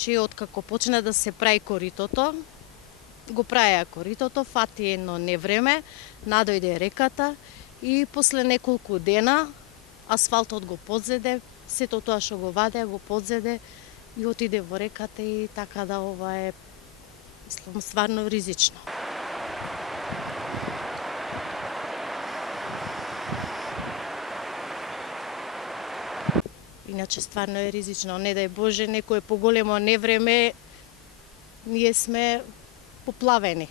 Значи, откако почна да се прави коритото, го праја коритото, фати едно невреме, надојде реката и после неколку дена асфалтот го подзеде, сето тоа што го вадеа го подзеде и отиде во реката и така да ова е, мислам, стварно ризично. Иначе стварно е ризично, не дај Боже некое поголемо невреме, ние сме поплавени.